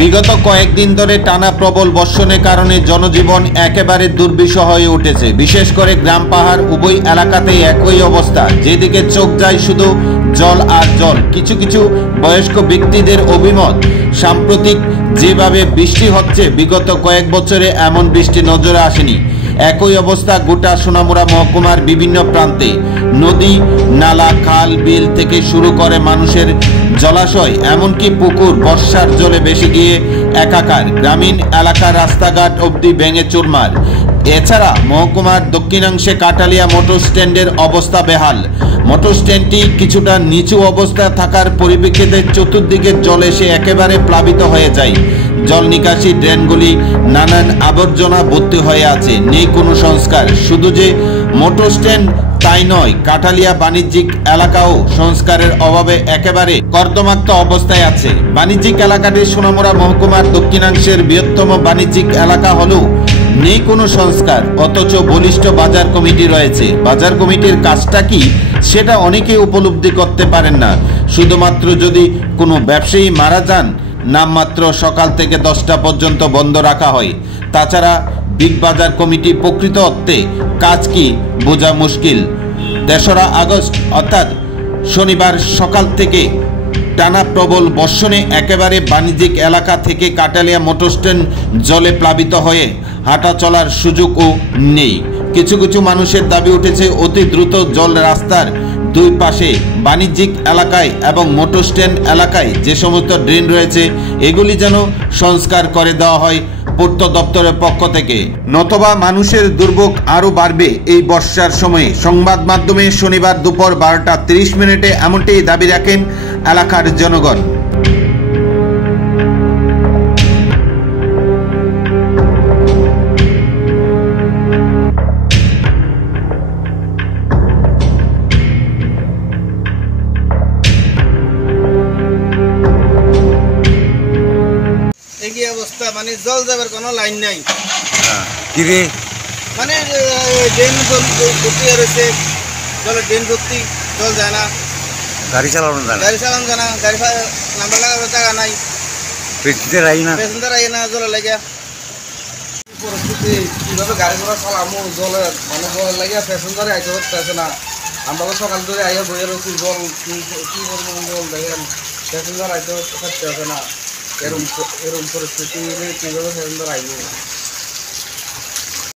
বিগত কয়েকদিন ধরে টানা প্রবল বর্ষণের কারণে জনজীবন একেবারে দুর্বিষহ হয়ে উঠেছে। বিশেষ করে গ্রাম পাহাড় উভয় এলাকাতেই একই অবস্থা, যেদিকে চোখ যায় শুধু জল আর জল। কিছু কিছু বয়স্ক ব্যক্তিদের অভিমত, সাম্প্রতিক যেভাবে বৃষ্টি হচ্ছে বিগত কয়েক বছরে এমন বৃষ্টি নজরে আসেনি। একই অবস্থা গোটা সোনামুড়া মহকুমার বিভিন্ন প্রান্তে। নদী, নালা, খাল, বিল থেকে শুরু করে মানুষের জলাশয়, এমনকি পুকুর বর্ষার জলে ভেসে গিয়ে একাকার। গ্রামীণ এলাকার রাস্তাঘাট অবধি ভেঙে চুরমার। এছাড়া মহকুমার দক্ষিণাংশে কাটালিয়া মোটর স্ট্যান্ডের অবস্থা বেহাল। মোটর স্ট্যান্ডটি কিছুটা নিচু অবস্থায় থাকার পরিপ্রেক্ষিতে চতুর্দিকে জল এসে একেবারে প্লাবিত হয়ে যায়। জল নিকাশি ড্রেনগুলি নানান আবর্জনা ভর্তি হয়ে আছে, নেই কোনো সংস্কার। শুধু যে মোটর স্ট্যান্ড তাই নয়, কাটালিয়া বাণিজ্যিক এলাকাও সংস্কারের অভাবে একেবারে কর্দমাক্ত অবস্থায় আছে। বাণিজ্যিক এলাকাটি সোনামুড়া মহকুমার দক্ষিণাংশের বৃহত্তম বাণিজ্যিক এলাকা হলেও নেই কোনো সংস্কার, অথচ বলিষ্ঠ বাজার কমিটি রয়েছে। বাজার কমিটির কাজটা কি সেটা অনেকেই উপলব্ধি করতে পারেন না। শুধুমাত্র যদি কোনো ব্যবসায়ী মারা যান, নামমাত্র সকাল থেকে 10টা পর্যন্ত বন্ধ রাখা হয়। তাছাড়া বিগ বাজার কমিটি প্রকৃত অর্থে কাজ কি বোঝা মুশকিল। 3রা আগস্ট অর্থাৎ শনিবার সকাল থেকে টানা প্রবল বর্ষণে একেবারে বাণিজ্যিক এলাকা থেকে কাটালিয়া মোটর স্ট্যান্ড জলে প্লাবিত হয়ে হাঁটা চলার সুযোগও নেই। কিছু কিছু মানুষের দাবি উঠেছে অতি দ্রুত জল রাস্তার দুই পাশে বাণিজ্যিক এলাকায় এবং মোটর স্ট্যান্ড এলাকায় যে সমস্ত ড্রেন রয়েছে এগুলি যেন সংস্কার করে দেওয়া হয় পূর্ত দপ্তরের পক্ষ থেকে, নতবা মানুষের দুর্ভোগ আরও বাড়বে এই বর্ষার সময়ে। সংবাদ মাধ্যমে শনিবার দুপুর 12টা 30 মিনিটে এমনটাই দাবি রাখেন এলাকার জনগণ। এই অবস্থা, মানে জল যাবার কোনো লাইন নাই। কি রে, মানে ড্রেন ভর্তি রয়েছে, জলের ড্রেন ভর্তি, জল যায় না, গাড়ি চালানো যায় না, গাড়ি নাম্বার লাগানোর জায়গা নাই, প্যাসেঞ্জার আই না, জলের লাগে পরিস্থিতি। কীভাবে গাড়ি ঘোড়া চালামো, জলে মানে জলের লাগে প্যাসেঞ্জারে আইতে পারতেছে না। আমরা তো সকাল ধরে আইয়া বইয়ে রয়েছি, জল কী করবো, জল দেখেন প্যাসেঞ্জার আইতে পারতেছে না। এরকম পরিস্থিতি কীভাবে প্যাসেঞ্জার আইব।